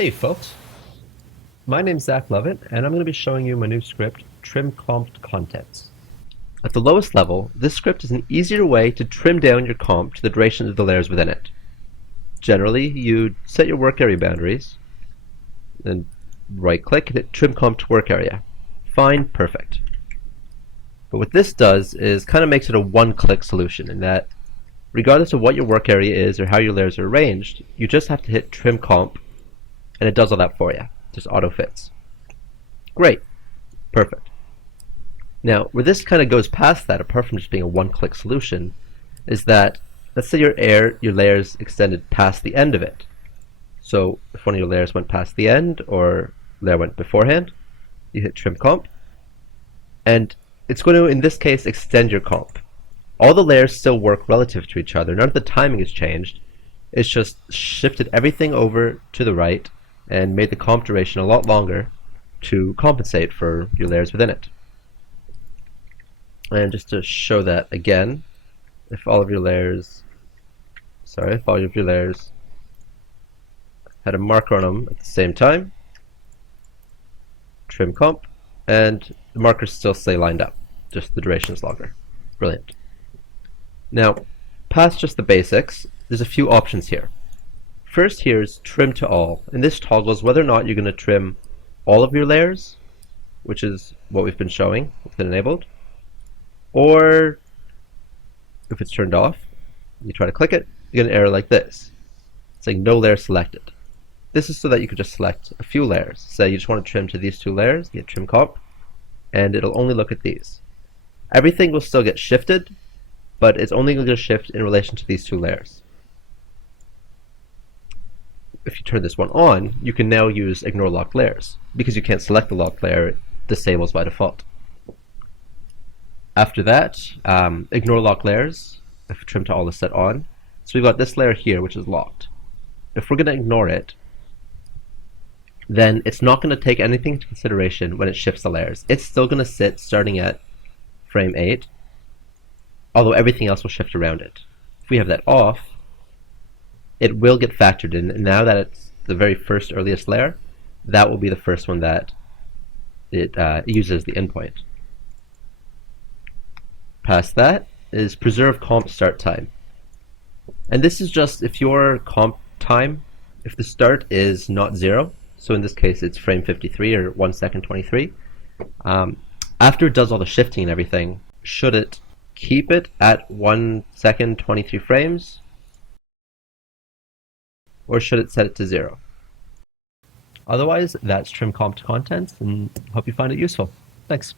Hey folks, my name's Zach Lovett, and I'm going to be showing you my new script, Trim Comped Contents. At the lowest level, this script is an easier way to trim down your comp to the duration of the layers within it. Generally, you set your work area boundaries, then right-click and hit Trim Comp to Work Area. Fine, perfect. But what this does is kind of makes it a one-click solution in that regardless of what your work area is or how your layers are arranged, you just have to hit Trim Comp and it does all that for you. Just auto fits. Great. Perfect. Now, where this kind of goes past that, apart from just being a one-click solution, is that let's say your layers extended past the end of it. So if one of your layers went past the end or layer went beforehand, you hit Trim Comp, and it's going to, in this case, extend your comp. All the layers still work relative to each other. None of the timing has changed. It's just shifted everything over to the right and made the comp duration a lot longer to compensate for your layers within it. And just to show that again, if all of your layers had a marker on them at the same time, Trim Comp, and the markers still stay lined up, just the duration is longer. Brilliant. Now, past just the basics, there's a few options here. First here is Trim to All, and this toggles whether or not you're going to trim all of your layers, which is what we've been showing with it enabled, or if it's turned off, you try to click it, you get an error like this, saying no layer selected. This is so that you could just select a few layers. Say you just want to trim to these two layers, you hit Trim Comp, and it'll only look at these. Everything will still get shifted, but it's only going to shift in relation to these two layers. If you turn this one on, you can now use Ignore Locked Layers. Because you can't select the locked layer, it disables by default. After that, Ignore Locked Layers, if Trim to All is set on. So we've got this layer here, which is locked. If we're going to ignore it, then it's not going to take anything into consideration when it shifts the layers. It's still going to sit starting at frame 8, although everything else will shift around it. If we have that off, it will get factored in, and now that it's the very first earliest layer, that will be the first one that it uses the endpoint. Past that is Preserve Comp Start Time. And this is just if your comp time, if the start is not 0, so in this case it's frame 53 or 1 second 23, after it does all the shifting and everything, should it keep it at 1 second 23 frames, or should it set it to 0? Otherwise, that's Trim Comped Contents, and hope you find it useful. Thanks.